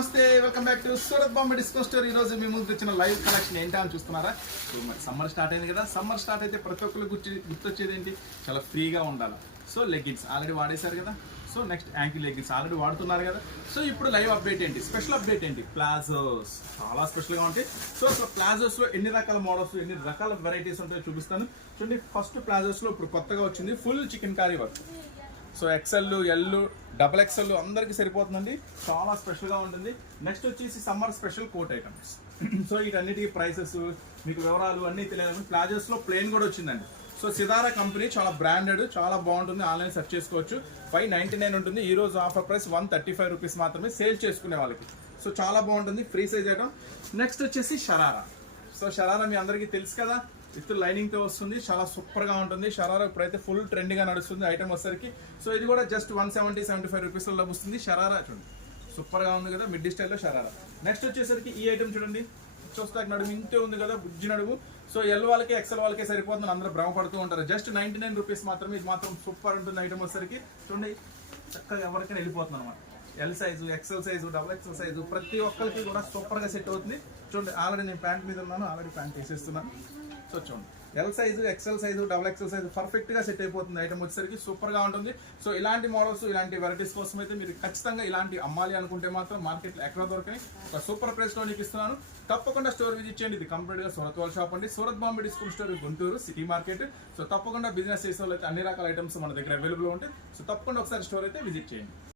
నమస్తే, welcome back to Surat Bombay discount store. ఈ రోజు మీ ముందు వచ్చిన లైవ్ కలెక్షన్ ఏంటా అని చూస్తున్నారా? మరి సమ్మర్ స్టార్ట్ అయింది కదా. సమ్మర్ స్టార్ట్ అయితే ప్రతి ఒక్కరు గుర్తొచ్చేది ఏంటి? చాలా ఫ్రీగా ఉండాలి. సో లెగ్గిన్స్ ఆల్రెడీ వాడేశారు కదా. So next ankle leggings already వాడుతున్నారు కదా. సో ఇప్పుడు లైవ్ అప్డేట్ ఏంటి, స్పెషల్ అప్డేట్ ఏంటి? ప్లాజోస్ చాలా స్పెషల్గా ఉంటాయి. సో అసలు ప్లాజోస్లో ఎన్ని రకాల మోడల్స్, ఎన్ని రకాల వెరైటీస్ ఉంటాయో చూపిస్తాను. చూడండి, ఫస్ట్ ప్లాజోస్లో ఇప్పుడు కొత్తగా వచ్చింది full chikankari work. So X L, L, double X L అందరికీ సరిపోతుందండి. చాలా స్పెషల్గా ఉంటుంది. నెక్స్ట్ వచ్చేసి summer special coat items. So వీటన్నిటికీ ప్రైసెస్, మీకు వివరాలు అన్నీ తెలియదు. ప్లాజోస్లో ప్లేన్ కూడా వచ్చిందండి. సో సిదారా కంపెనీ చాలా బ్రాండెడ్, చాలా బాగుంటుంది. ఆన్లైన్ సెర్చ్ చేసుకోవచ్చు. 599 ఉంటుంది. ఈ రోజు ఆఫర్ ప్రైస్ 135 రూపీస్ మాత్రమే సేల్ చేసుకునే వాళ్ళకి. సో చాలా బాగుంటుంది, ఫ్రీ సైజ్ ఐటమ్. నెక్స్ట్ వచ్చేసి షరారా. సో షరారా మీ అందరికీ తెలుసు కదా, విత్ లైనింగ్తో వస్తుంది. చాలా సూపర్గా ఉంటుంది. షరారా ఇప్పుడైతే ఫుల్ ట్రెండ్గా నడుస్తుంది ఐటమ్ వచ్చేసరికి. సో ఇది కూడా జస్ట్ 170-175 రూపీస్లో లభిస్తుంది. షరారా చూడండి, సూపర్గా ఉంది కదా, మిడ్ స్టైల్లో షరారా. నెక్స్ట్ వచ్చేసరికి ఈ ఐటమ్ చూడండి, చూస్తాక నడుము ఇంతే ఉంది కదా, బుజ్జి నడుము. సో ఎల్ వాళ్ళకి, ఎక్సెల్ వాళ్ళకే సరిపోతుంది. అందరూ భ్రమపడుతూ ఉంటారు. జస్ట్ 99 రూపీస్ మాత్రమే. ఇది మాత్రం సూపర్ ఉంటుంది ఐటమ్ వచ్చేసరికి. చూడండి, చక్కగా ఎవరికైనా వెళ్ళిపోతుంది అనమాట. L size, X L size, double X L size ప్రతి ఒక్కరికి కూడా సూపర్గా సెట్ అవుతుంది. చూడండి, ఆల్రెడీ నేను ప్యాంట్ మీద ఉన్నాను, ఆల్రెడీ ప్యాంట్ వేసేస్తున్నాను. సో చూడండి, L size, X L size, double X L size పర్ఫెక్ట్గా సెట్ అయిపోతుంది ఐటమ్ వచ్చేసరికి. సూపర్గా ఉంటుంది. సో ఇలాంటి మోడల్స్, ఇలాంటి వెరైటీస్ కోసం అయితే మీరు ఖచ్చితంగా ఇలాంటి అమ్మాలి అనుకుంటే మాత్రం మార్కెట్లో ఎక్కడ దొరకని ఒక సూపర్ ప్రైస్లో నీకు ఇస్తున్నాను. తప్పకుండా స్టోర్ విజిట్ చేయండి. ఇది కంప్లీట్గా సూరత్ వాళ్ళ షాప్ అండి. Surat Bombay discount store, Guntur city market. So తప్పకుండా బిజినెస్ చేసే వాళ్ళు అయితే అన్ని రకాల ఐటమ్స్ మన దగ్గర అవైలబుల్ ఉంటాయి. సో తప్పకుండా ఒకసారి స్టోర్ అయితే విజిట్ చేయండి.